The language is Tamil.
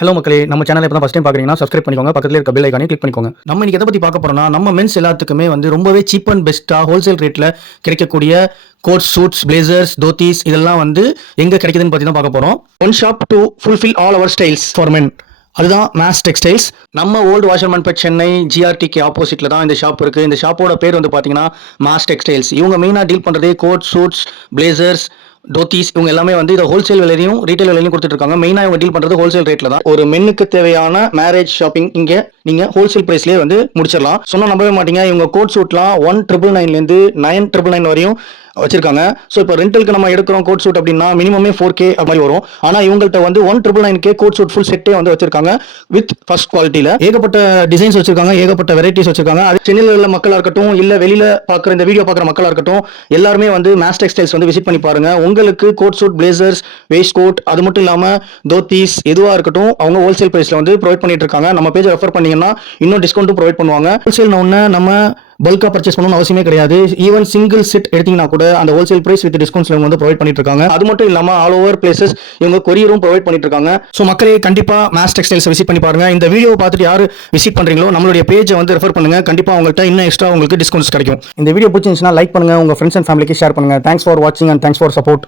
ஹலோ மக்களே, நம்ம சேனலை இப்போ தான் ஃபஸ்ட் டைம் பார்க்குறீங்கன்னா சப்ஸ்கிரைப் பண்ணிக்கோங்க. பக்கத்தில் இருக்க பெல் ஐக்கானே கிளிக் பண்ணிக்கோங்க. நம்ம இன்னைக்கு எதை பற்றி பார்க்க போறோம்னா, நம்ம மென்ஸ் எல்லாத்துக்குமே வந்து ரொம்பவே சீப் அண்ட் பெஸ்ட்டாக ஹோல்சேல் ரேட்டில் கிடைக்கக்கூடிய கோட் சூட்ஸ், பிளேசர்ஸ், தோத்திஸ் இதெல்லாம் வந்து எங்கே கிடைக்குதுன்னு பற்றி தான் பார்க்க போகிறோம். One shop to fulfil all our styles for men. அதுதான் மேஸ் டெக்ஸ்டைல்ஸ். நம்ம ஓல்டு வாஷர்மேன் பெட் சென்னை ஜிஆர்டிக்கு ஆப்போசிட்டில் தான் இந்த ஷாப் இருக்குது. இந்த ஷாப்போட பேர் வந்து பார்த்தீங்கன்னா மாஸ் டெக்ஸ்டைல்ஸ். இவங்க மெயினாக டீல் பண்ணுறதே கோட் சூட்ஸ், பிளேசர்ஸ், தோத்திஸ் இவங்க எல்லாமே வந்து இதை ஹோல்சேல் விலையிலையும் ரீட்டைல் விலையிலையும் கொடுத்துட்டு இருக்காங்க. மெயினாக இவங்க டீல் பண்ணுறது ஹோல்சேல் ரேட்டில் தான். ஒரு மென்னுக்கு தேவையான மேரேஜ் ஷாப்பிங் இங்கே நீங்கள் ஹோல்சேல் ப்ரைஸ்லேயே வந்து முடிச்சிடலாம். சொன்னால் நம்பவே மாட்டீங்க, இவங்க கோட் சூட்லாம் 1999லேருந்து 999 வரையும் வச்சிருக்காங்க. ஸோ இப்போ ரெண்டலுக்கு நம்ம எடுக்கிறோம் கோட் சூட் அப்படின்னா மினிமமே 4K மாதிரி வரும். ஆனால் இவங்கள்ட்ட வந்து 1999K கோட் சூட் ஃபுல் செட்டே வந்து வச்சிருக்காங்க வித் ஃபர்ஸ்ட் குவாலிட்டியில். ஏகப்பட்ட டிசைன்ஸ் வச்சிருக்காங்க, ஏகப்பட்ட வெரைட்டிஸ் வச்சிருக்காங்க. அது சென்னையில் உள்ள மக்களாக இருக்கட்டும், இல்லை வெளியில் பார்க்குற இந்த வீடியோ பார்க்குற மக்களாக இருக்கட்டும், எல்லாருமே வந்து மேஸ் டெக்ஸ்டைல்ஸ் வந்து விசிட் பண்ணி பாருங்க. உங்களுக்கு coat suit, blazers, waist coat, அது மட்டும் இல்லாமல் தோத்திஸ் எதுவாக இருக்கட்டும் அவங்க ஹோல்சேல் ப்ரைஸில் வந்து ப்ரொவைட் பண்ணிட்டு இருக்காங்க. நம்ம பேஜை ரெஃபர் பண்ணீங்கன்னா இன்னும் டிஸ்கவுண்ட்டும் ப்ரொவைட் பண்ணுவாங்க. ஹோல்சேல் ஒன்று நம்ம பல்காக பர்ச்சேஸ் பண்ணணும்னு அவசியமே கிடையாது. ஈவன் சிங்கிள் செட் எடுத்தீங்கன்னா கூட அந்த ஹோல்சேல் பிரைஸ் வித் டிஸ்கவுண்ட்ஸ்ல வந்து ப்ரொவைட் பண்ணிட்டு இருக்காங்க. அது மட்டும் இல்லாம ஆல் ஓவர் பிளேசஸ் இவங்க கொரியரும் ப்ரொவைட் பண்ணிட்டு இருக்காங்க. ஸோ மக்களே கண்டிப்பா மேஸ் டெக்ஸ்டைல்ஸ் விசிட் பண்ணி பாருங்க. இந்த வீடியோ பார்த்துட்டு யாரு விசிட் பண்றீங்களோ நம்மளுடைய பேஜை வந்து ரெஃபர் பண்ணுங்க. கண்டிப்பா உங்கள்கிட்ட இன்னும் எக்ஸ்ட்ரா உங்களுக்கு டிஸ்கவுண்ட்ஸ் கிடைக்கும். இந்த வீடியோ பிடிச்சிருந்துச்சுன்னா லைக் பண்ணுங்க, உங்க ஃப்ரெண்ட்ஸ் அண்ட் ஃபேமிலிக்கு ஷேர் பண்ணுங்க. தேங்க்ஸ் ஃபார் வாட்சிங் அண்ட் தேங்க்ஸ் ஃபார் சப்போர்ட்.